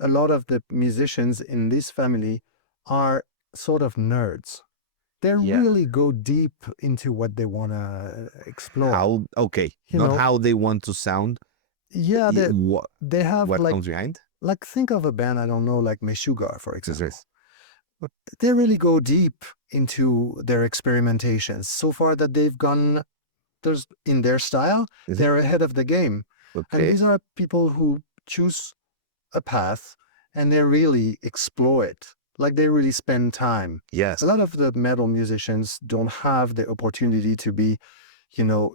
a lot of the musicians in this family are sort of nerds. They Yeah. really go deep into what they want to explore. Okay, You not know, how they want to sound. yeah, What they have comes behind? like think of a band, I don't know, like Meshuggah, for example. Yes. But they really go deep into their experimentations. So far that they've gone, there's in their style, Is it? they're ahead of the game. And Okay. these are people who choose a path and they really explore it. Like they really spend time. Yes. A lot of the metal musicians don't have the opportunity to be,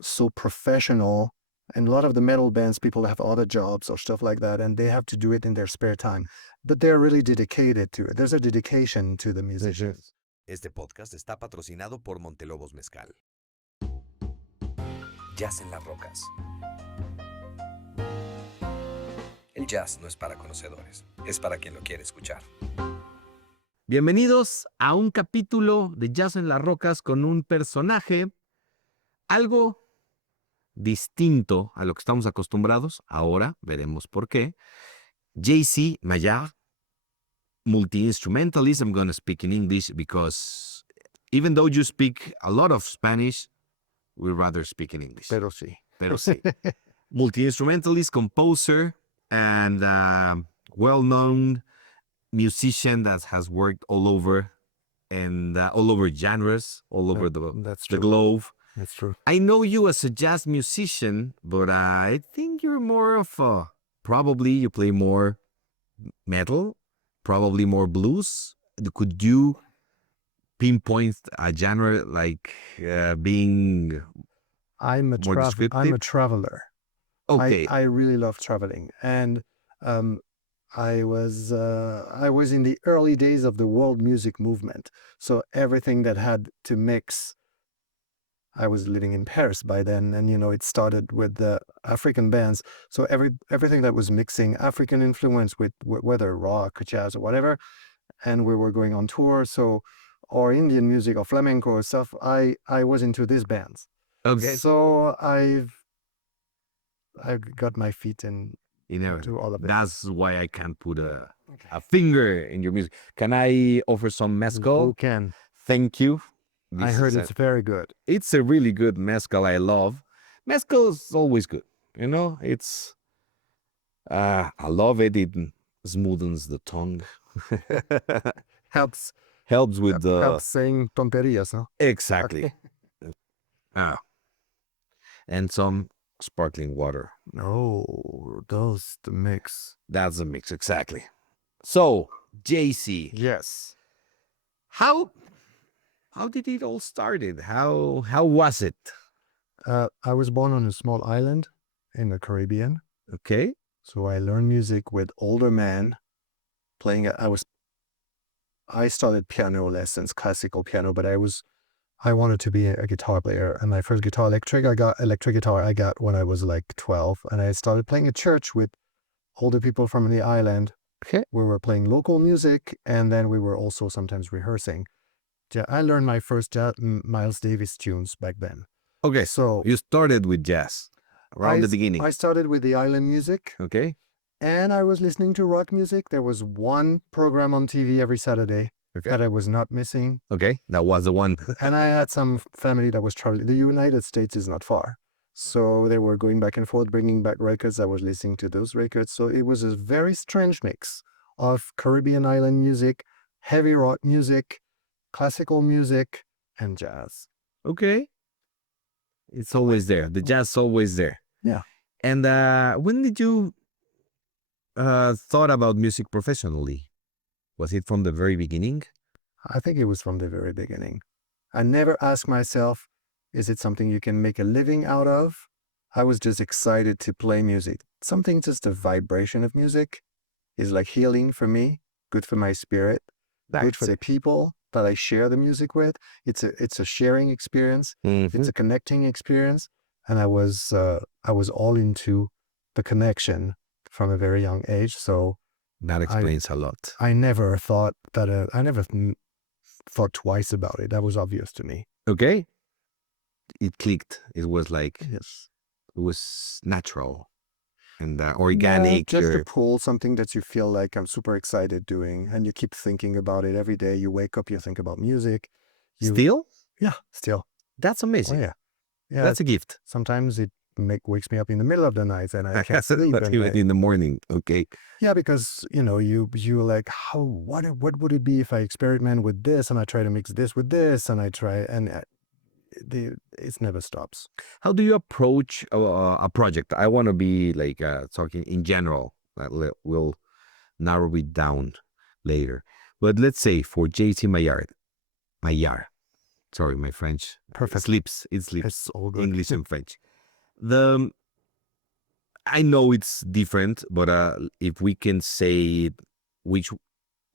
so professional. And a lot of the metal bands, people have other jobs or stuff like that, and they have to do it in their spare time. But they're really dedicated to it. There's a dedication to the musicians. Este podcast está patrocinado por Montelobos Mezcal. Jazz en las rocas. El jazz no es para conocedores, es para quien lo quiere escuchar. Bienvenidos a un capítulo de Jazz en las Rocas con un personaje algo distinto a lo que estamos acostumbrados. Ahora veremos por qué. JC Maillard, multi-instrumentalist. I'm going to speak in English because even though you speak a lot of Spanish, we'd rather speak in English. Pero sí. Pero sí. Multi-instrumentalist, composer, and well-known musician that has worked all over and all over genres, all over the globe. That's true. I know you as a jazz musician, but I think you're more of a, probably you play more metal, probably more blues. Could you pinpoint a genre like being I'm a traveler. okay? I really love traveling, and I was in the early days of the world music movement. So everything that had to mix. I was living in Paris by then, and it started with the African bands. So everything that was mixing African influence with whether rock, jazz, or whatever, and we were going on tour. So or Indian music or flamenco or stuff. I was into these bands. Okay. So I've got my feet in to all of it. That's why I can't put a finger in your music. Can I offer some mezcal? You can. Thank you. I heard it's very good. It's a really good mezcal. I love. Mezcal is always good. It's, I love it. It smoothens the tongue. Helps with the... Helps saying tonterías, no? Exactly. Okay. And some sparkling water. Oh, those the mix. That's the mix, exactly. So, JC. Yes. How did it all started? How was it? I was born on a small island in the Caribbean. Okay. So I learned music with older men playing. I started piano lessons, classical piano, but I wanted to be a guitar player. And my first electric guitar I got when I was like 12. And I started playing at church with older people from the island. Okay. We were playing local music, and then we were also sometimes rehearsing. I learned my first Miles Davis tunes back then. Okay, so you started with jazz around the beginning. I started with the island music. Okay. And I was listening to rock music. There was one program on TV every Saturday that I was not missing. Okay, that was the one. And I had some family that was traveling. The United States is not far. So they were going back and forth, bringing back records. I was listening to those records. So it was a very strange mix of Caribbean island music, heavy rock music, classical music, and jazz. Okay. It's always there. The jazz is always there. Yeah. And when did you thought about music professionally? Was it from the very beginning? I think it was from the very beginning. I never asked myself, is it something you can make a living out of? I was just excited to play music. Something, just a vibration of music is like healing for me, good for my spirit, good for the people that I share the music with. It's a sharing experience. Mm-hmm. It's a connecting experience. And I was all into the connection from a very young age. So that explains a lot. I never thought that, I never thought twice about it. That was obvious to me. Okay. It clicked. It was like, yes, it was natural. and Yeah, organic. just to pull something that you feel like I'm super excited doing, and you keep thinking about it every day. You wake up, you think about music. Still, Yeah, still. that's Oh amazing. yeah, yeah. That's a gift. Sometimes it wakes me up in the middle of the night, and I can't sleep. Not And even in the morning. Okay. yeah, because you like what would it be if I experiment with this and I try to mix this with this and I try and it never stops. How do you approach a project? I want to be like talking in general. We'll narrow it down later. But let's say for JC Maillard. Sorry, my French. Perfect. It slips. It's all good. English and French. I know it's different, but if we can say which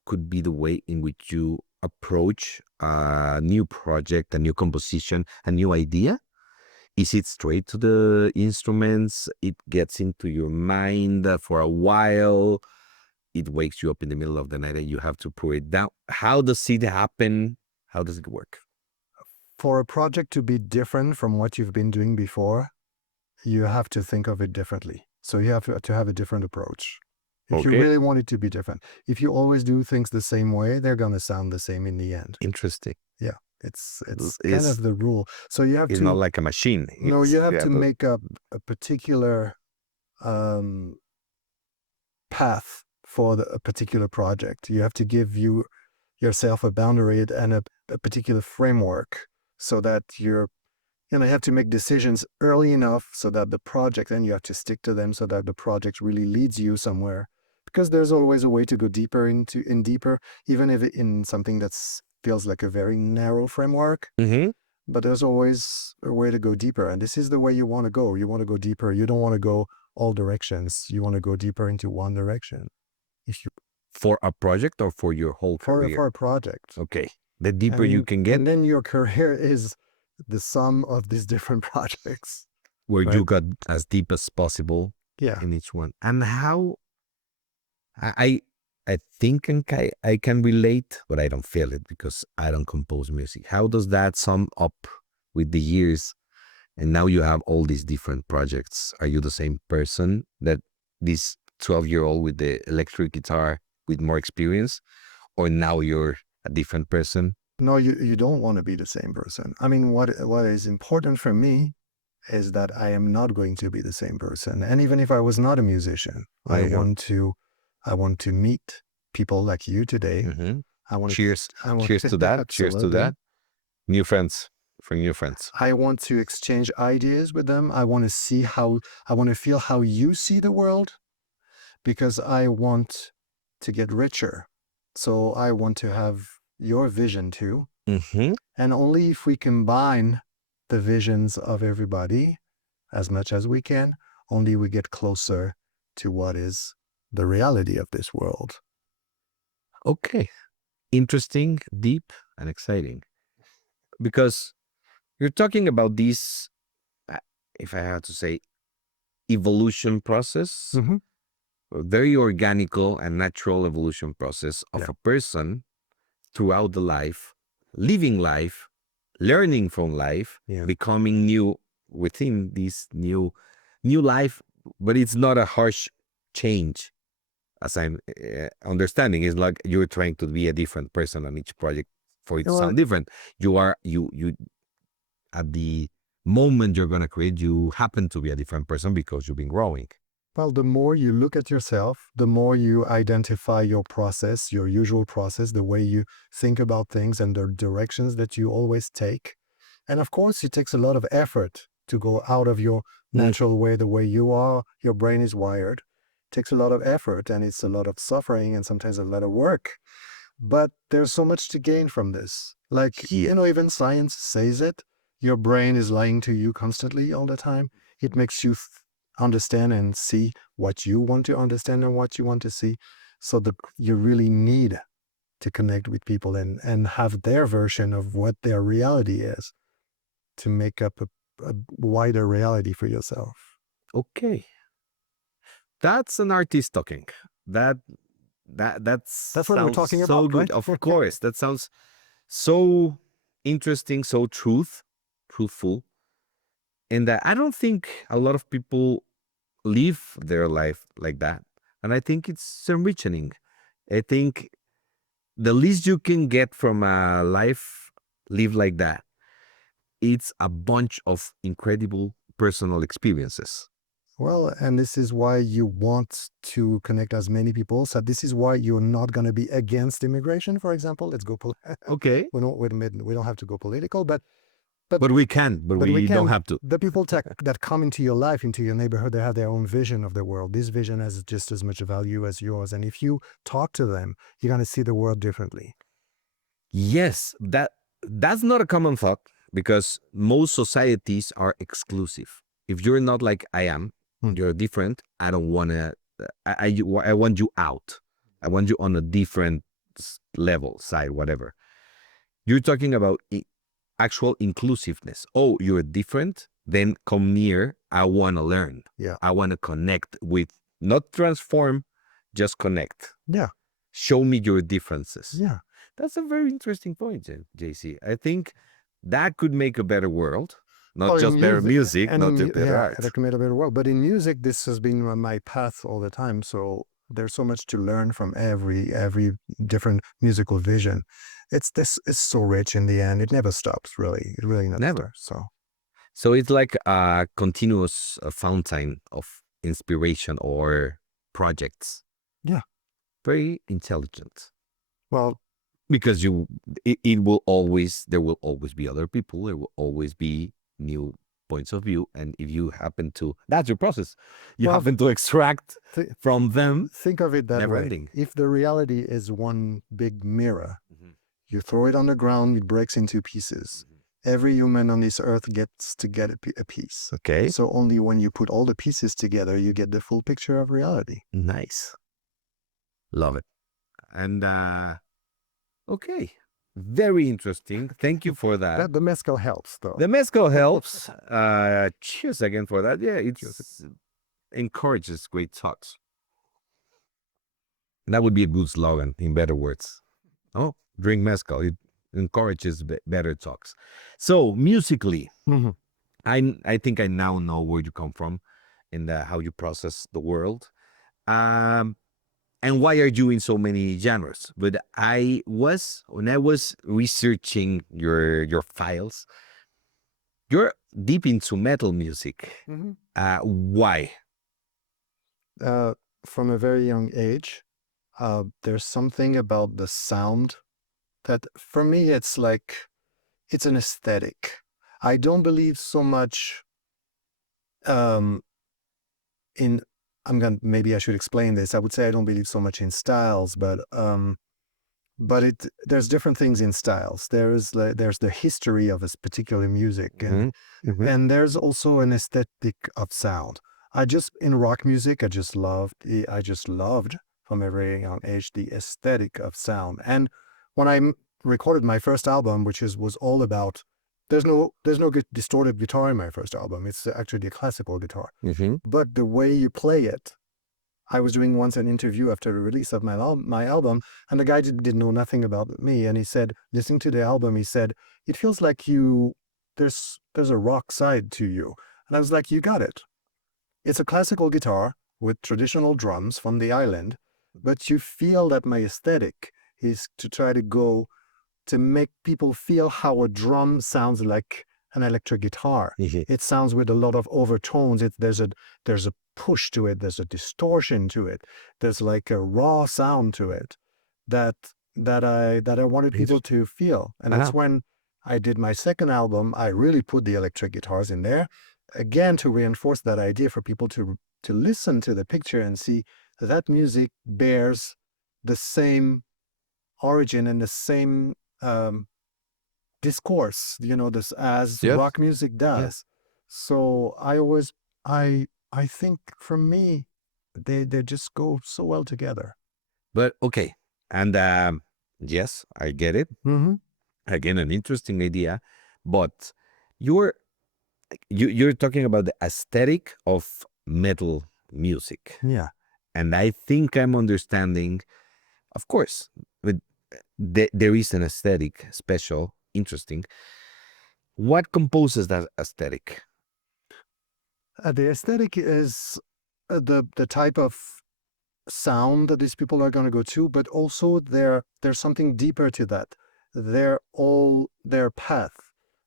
could be the way in which you approach a new project, a new composition, a new idea. Is it straight to the instruments? It gets into your mind for a while. It wakes you up in the middle of the night and you have to put it down. How does it happen? How does it work? For a project to be different from what you've been doing before, you have to think of it differently. So you have to have a different approach. If you Okay. really want it to be different. If you always do things the same way, they're going to sound the same in the end. Interesting. Yeah. It's kind It's- of the rule. So you have It's to not like a machine. no, It's- you have to make a particular path for a particular project. You have to give yourself a boundary and a particular framework so that you have to make decisions early enough so that the project, and you have to stick to them so that the project really leads you somewhere. Because there's always a way to go deeper, even if in something that feels like a very narrow framework. Mhm. But there's always a way to go deeper, and this is the way you want to go. You want to go deeper. You don't want to go all directions. You want to go deeper into one direction. If you For a project or for your whole career? for a project, Okay. The deeper you can get, and then your career is the sum of these different projects. where right. you got as deep as possible Yeah. in each one. And how I think I can relate, but I don't feel it because I don't compose music. How does that sum up with the years? And now you have all these different projects. Are you the same person that this 12-year-old with the electric guitar with more experience? Or now you're a different person? No, you don't want to be the same person. I mean, what is important for me is that I am not going to be the same person. And even if I was not a musician, I want to meet people like you today. Mhm. I want Cheers. Cheers to that. Cheers to Absolutely. that. New friends. For new friends. I want to exchange ideas with them. I want to feel how you see the world, because I want to get richer. So I want to have your vision too. Mm-hmm. And only if we combine the visions of everybody as much as we can, only we get closer to what is the reality of this world. Okay. Interesting, deep, and exciting. Because you're talking about this, if I had to say, evolution process, Mhm. a very organical and natural evolution process of Yeah. a person throughout the life, living life, learning from life, Yeah. becoming new within this new life. But it's not a harsh change, as I'm understanding. It's like you're trying to be a different person on each project for it to Well, sound different. You are you at the moment you're going to create, you happen to be a different person because you've been growing. Well, the more you look at yourself, the more you identify your process, your usual process, the way you think about things and the directions that you always take. And of course, it takes a lot of effort to go out of your natural way, the way you are, your brain is wired. It takes a lot of effort, and it's a lot of suffering and sometimes a lot of work. But there's so much to gain from this. Like, even science says it. Your brain is lying to you constantly all the time. It makes you understand and see what you want to understand and what you want to see. So you really need to connect with people and have their version of what their reality is to make up a wider reality for yourself. Okay. That's an artist talking. That's what we're talking so about, good. right? Of course. That sounds so interesting, so truthful. And I don't think a lot of people live their life like that. And I think it's enriching. I think the least you can get from a life live like that, it's a bunch of incredible personal experiences. Well, and this is why you want to connect as many people. So this is why you're not going to be against immigration, for example. Let's go. Okay. We don't have to go political, but we can, but we don't have to. The people that come into your life, into your neighborhood, they have their own vision of the world. This vision has just as much value as yours. And if you talk to them, you're going to see the world differently. Yes, that's not a common thought because most societies are exclusive. If you're not like I am, you're different. I don't want to. I want you out. I want you on a different level, side, whatever. You're talking about actual inclusiveness. Oh, you're different? Then come near. I want to learn. Yeah. I want to connect with, not transform, just connect. Yeah. Show me your differences. Yeah. That's a very interesting point, JC. I think that could make a better world. Not just better music, not just better art. That could make a better world. But in music, this has been my path all the time. So there's so much to learn from every different musical vision. It's so rich in the end. It never stops, really. It really never. So it's like a continuous fountain of inspiration or projects. Yeah. Very intelligent. Well, because there will always be other people. There will always be new points of view. And if you happen to, that's your process. You happen to extract from them. Think of it that never way. Ending. If the reality is one big mirror, you throw it on the ground, it breaks into pieces. Every human on this earth gets to get a piece. Okay. So only when you put all the pieces together, you get the full picture of reality. Nice. Love it. And okay. Very interesting. Thank you for that. The mezcal helps, though. The mezcal helps. Cheers again for that. Yeah, it encourages great thoughts. That would be a good slogan, in better words. Oh, drink mezcal. It encourages better talks. So musically, I think I now know where you come from and how you process the world. And why are you in so many genres? But when I was researching your files, you're deep into metal music. Why? From a very young age, there's something about the sound that, for me, it's an aesthetic. I don't believe so much maybe I should explain this. I would say I don't believe so much in styles, but there's different things in styles. There's the history of a particular music, and there's also an aesthetic of sound. In rock music, I just loved from a very young age the aesthetic of sound. And when I recorded my first album, which was all about, there's no distorted guitar in my first album. It's actually a classical guitar. But the way you play it, I was doing once an interview after the release of my album, and the guy did know nothing about me, and he said, listening to the album, he said, it feels like there's a rock side to you. And I was like, you got it. It's a classical guitar with traditional drums from the island, but you feel that my aesthetic is to try to make people feel how a drum sounds like an electric guitar. It sounds with a lot of overtones. There's a push to it. There's a distortion to it. There's like a raw sound to it that I wanted people to feel. And that's when I did my second album. I really put the electric guitars in there, again, to reinforce that idea for people to listen to the picture and see that music bears the same origin and the same discourse, this as rock music does. So I think for me, they just go so well together. But okay, and yes, I get it. Again, an interesting idea, but you're talking about the aesthetic of metal music. Yeah, and I think I'm understanding. Of course, there is an aesthetic, special, interesting. What composes that aesthetic? the aesthetic is the type of sound that these people are going to go to, but also there's something deeper to that. Their path.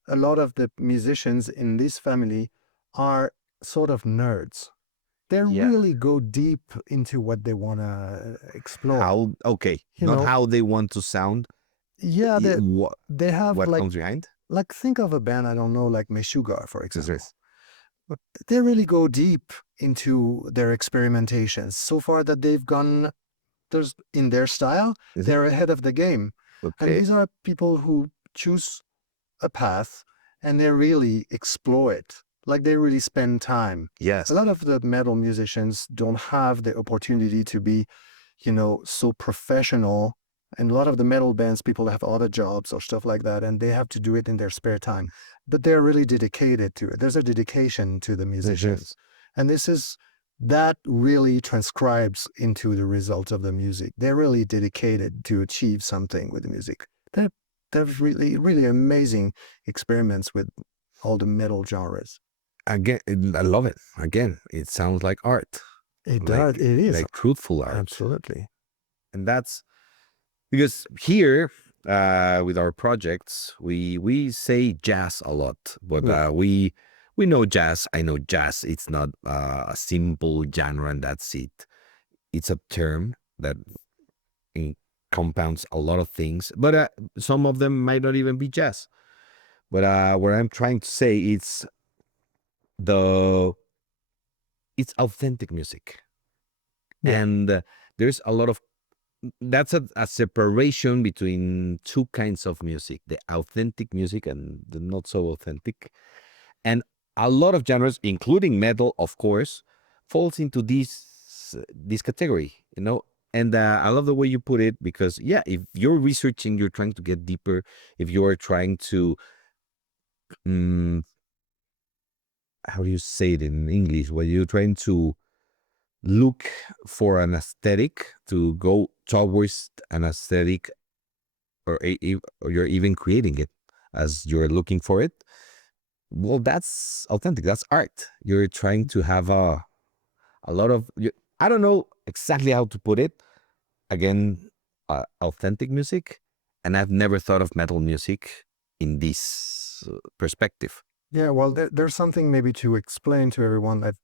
A lot of the musicians in this family are sort of nerds. They Yeah. really go deep into what they want to explore. How? Okay, You not know, how they want to sound. yeah, What they have what like comes behind? think of a band, I don't know, like Meshuggah, for example. Yes. But they really go deep into their experimentations so far that they've gone there's in their style, Mhm. they're ahead of the game. And Okay. these are people who choose a path and they really explore it. Like they really spend time. Yes. A lot of the metal musicians don't have the opportunity to be, so professional. And a lot of the metal bands, people have other jobs or stuff like that, and they have to do it in their spare time. But they're really dedicated to it. There's a dedication to the musicians. And that really transcribes into the results of the music. They're really dedicated to achieve something with the music. They're really, really amazing experiments with all the metal genres. Again, I love it. Again, it sounds like art. It does. It is. Like truthful art. Absolutely. And that's because here with our projects we say jazz a lot, but we know jazz. I know jazz. It's not a simple genre and that's it. It's a term that compounds a lot of things, but some of them might not even be jazz. But what I'm trying to say it's authentic music. Yeah. And there's a lot of that's a separation between two kinds of music, the authentic music and the not so authentic. And a lot of genres, including metal, of course, falls into this category, And I love the way you put it because, yeah, if you're researching, you're trying to get deeper. If you're trying to, how do you say it in English? Well, you're trying to look for an aesthetic, to go towards an aesthetic, or you're even creating it as you're looking for it. Well, that's authentic. That's art. You're trying to have a lot of, I don't know exactly how to put it. Again, authentic music. And I've never thought of metal music in this perspective. Yeah, well, there's something maybe to explain to everyone that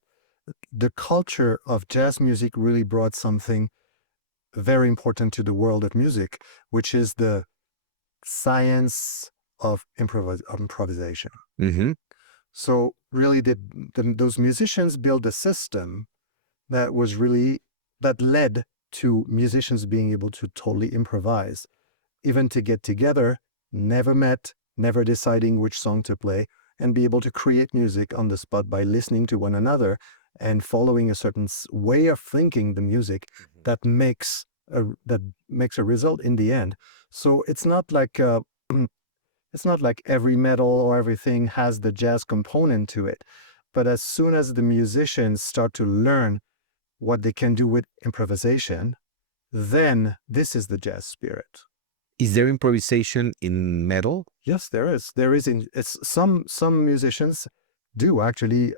the culture of jazz music really brought something very important to the world of music, which is the science of improvisation. Mm-hmm. So really, those musicians built a system that led to musicians being able to totally improvise, even to get together, never met, never deciding which song to play, and be able to create music on the spot by listening to one another and following a certain way of thinking the music that makes a result in the end. So it's not like every metal or everything has the jazz component to it, but as soon as the musicians start to learn what they can do with improvisation, then this is the jazz spirit. Is there improvisation in metal? Yes, there is. Some musicians do actually.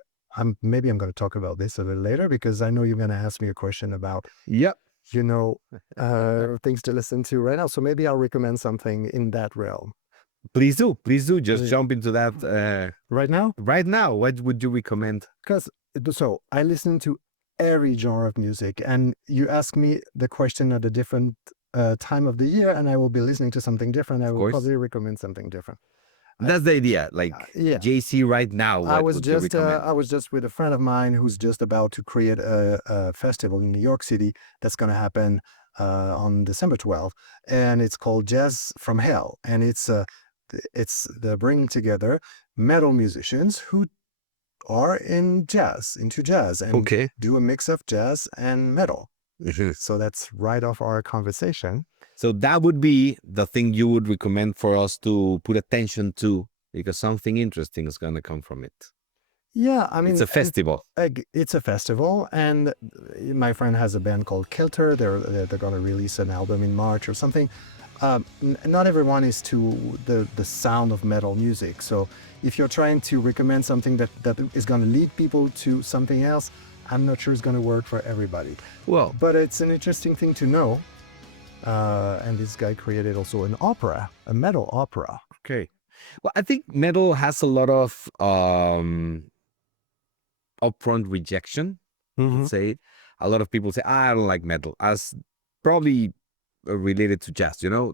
Maybe I'm going to talk about this a little later because I know you're going to ask me a question about Yep. Things to listen to right now. So maybe I'll recommend something in that realm. Please do. Just jump into that right now. Right now, what would you recommend? So I listen to every genre of music, and you ask me the question at a different time of the year, and I will be listening to something different. I will probably recommend something different. That's the idea. Like JC right now. I was just with a friend of mine who's just about to create a festival in New York City that's going to happen on December 12th, and it's called Jazz from Hell, and it's the bringing together metal musicians who are into jazz, and do a mix of jazz and metal. Mm-hmm. So that's right off our conversation. So that would be the thing you would recommend for us to put attention to, because something interesting is going to come from it. Yeah, I mean, it's a festival. It's a festival, and my friend has a band called Kilter. They're going to release an album in March or something. Not everyone is to the sound of metal music. So if you're trying to recommend something that is going to lead people to something else, I'm not sure it's going to work for everybody. Well, But it's an interesting thing to know. And this guy created also an opera, a metal opera. okay. Well, I think metal has a lot of upfront rejection. Let's say a lot of people say, I don't like metal, as probably related to jazz. You know,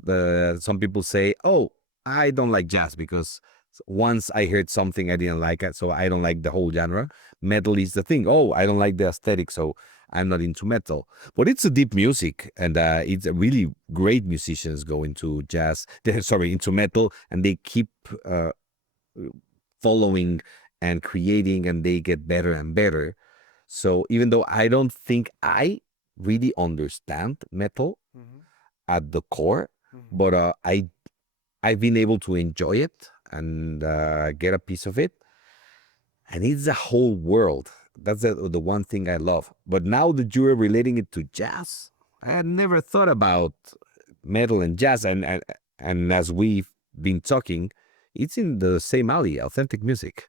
some people say, oh, I don't like jazz because once I heard something I didn't like it, so I don't like the whole genre. Metal is the thing. Oh, I don't like the aesthetic, so I'm not into metal. But it's a deep music, and it's a really great musicians go into jazz. Sorry, into metal, and they keep following and creating, and they get better and better. So even though I don't think I really understand metal at the core, but I've been able to enjoy it and get a piece of it. And it's a whole world. That's the one thing I love. But now that you are relating it to jazz, I had never thought about metal and jazz. And as we've been talking, it's in the same alley, authentic music.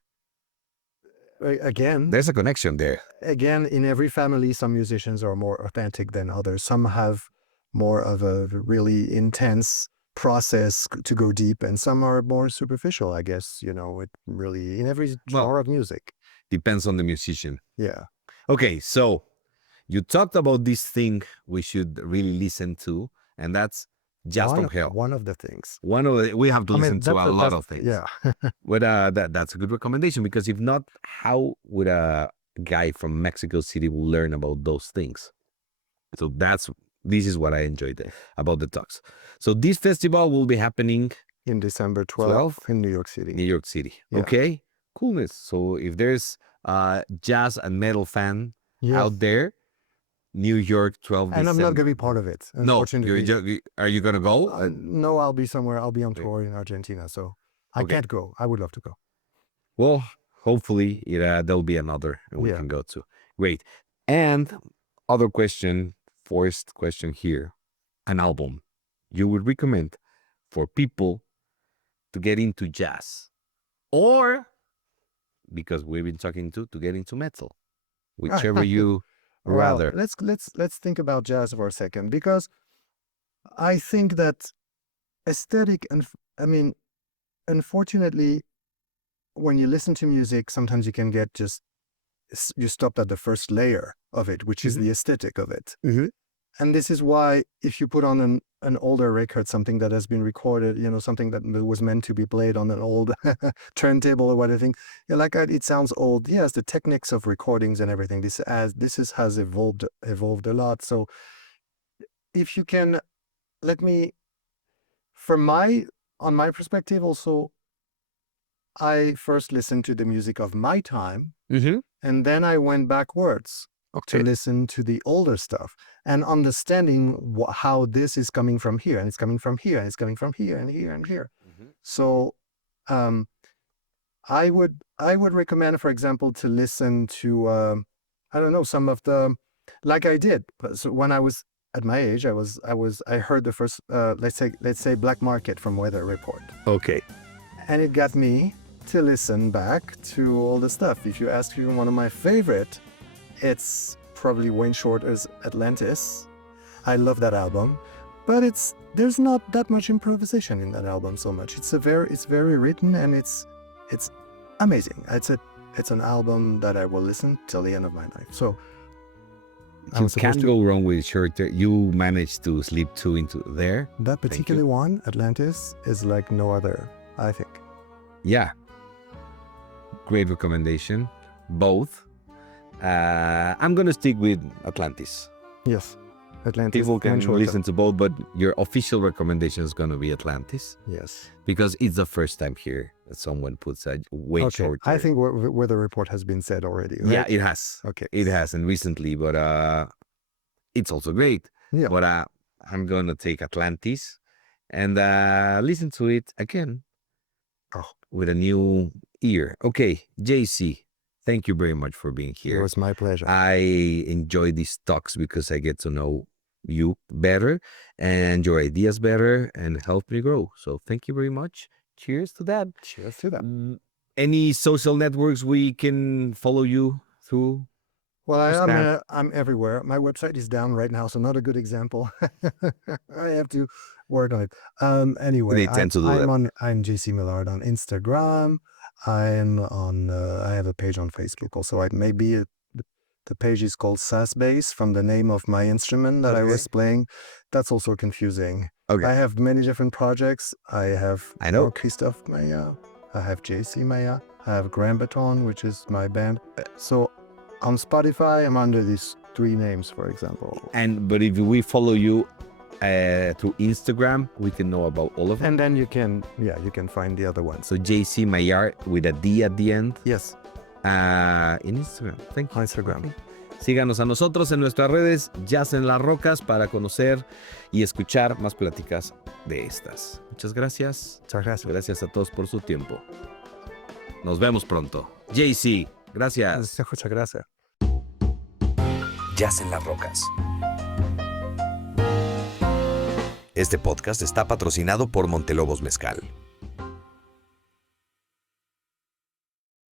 Again, There's a connection there. again, in every family, some musicians are more authentic than others. Some have more of a really intense process to go deep, and some are more superficial, I guess. You know, it really, in every genre of music. Depends on the musician. Yeah. Okay, so you talked about this thing we should really listen to, and that's Jazz from Hell. One of the things. We have to listen to a lot of things. Yeah. But that's a good recommendation, because if not, how would a guy from Mexico City will learn about those things? So this is what I enjoyed about the talks. So this festival will be happening In December 12th in New York City. New York City. Yeah. Okay, coolness. So if there's jazz and metal fan Yes. out there, New York 12 And I'm not December. going to be part of it, No, unfortunately. are you gonna go? No, I'll be somewhere. I'll be on tour in Argentina, so I Okay. can't go. I would love to go. Well, hopefully there'll be another and we Yeah. can go to. Great. And other question, forced question here, an album you would recommend for people to get into jazz, or, because we've been talking to get into metal, whichever you rather. Well, let's think about jazz for a second, because I think that aesthetic, and I mean, unfortunately, when you listen to music, sometimes you can get you stop at the first layer of it, which is the aesthetic of it. And this is why, if you put on an older record, something that has been recorded, you know, something that was meant to be played on an old turntable or whatever, you're like, it sounds old. Yes, the techniques of recordings and everything, this has evolved a lot. So if you can, on my perspective also, I first listened to the music of my time, and then I went backwards to listen to the older stuff, and understanding how this is coming from here, and it's coming from here, and it's coming from here, and here, and here. So I would recommend, for example, to listen to I don't know, some of the, like I did. So when I was at my age, I heard the first let's say Black Market from Weather Report, Okay. and it got me to listen back to all the stuff. If you ask me one of my favorite, it's probably Wayne Shorter's Atlantis. I love that album, but there's not that much improvisation in that album so much. It's very written, and it's amazing. It's an album that I will listen till the end of my life. So You can't go wrong with Shorter. You managed to slip two into there. that particular one, Atlantis, is like no other, I think. Yeah. Great recommendation. Both. I'm going to stick with Atlantis. Yes, Atlantis. People can Wayne Shorter. listen to both, but your official recommendation is going to be Atlantis, Yes. because it's the first time here that someone puts a Wayne Okay. Shorter. I think where the report has been said already. Right? Yeah, it has. Okay. It has, and recently, but it's also great. Yeah. But I'm going to take Atlantis and listen to it again with a new ear. Okay, JC, thank you very much for being It here. was my pleasure. I enjoy these talks because I get to know you better and your ideas better and help me grow. So thank you very much. Cheers to that. Cheers to that. Any social networks we can follow you through? Well, Buscar. I'm everywhere. My website is down right now, so not a good example. I have to work on it. Anyway, They tend to do that. I'm JC Maillard on Instagram. I have a page on Facebook also. The page is called Sass Bass from the name of my instrument that I Okay. was playing. That's also confusing. Okay. I have many different projects. I know. Christophe Maillard. I have JC Maillard. I have Grand Baton, which is my band. So on Spotify, I'm under these 3 names, for example. But if we follow you through Instagram, we can know about all of them. And then you can find the other ones. So JC Maillard with a D at the end. Yes, En Instagram. Thank you. on Instagram. Okay. Síganos a nosotros en nuestras redes Jazz en las Rocas para conocer y escuchar más pláticas de estas. Muchas gracias. Muchas gracias. Gracias a todos por su tiempo. Nos vemos pronto. JC, gracias. Muchas gracias. Jazz en las Rocas. Este podcast está patrocinado por Montelobos Mezcal.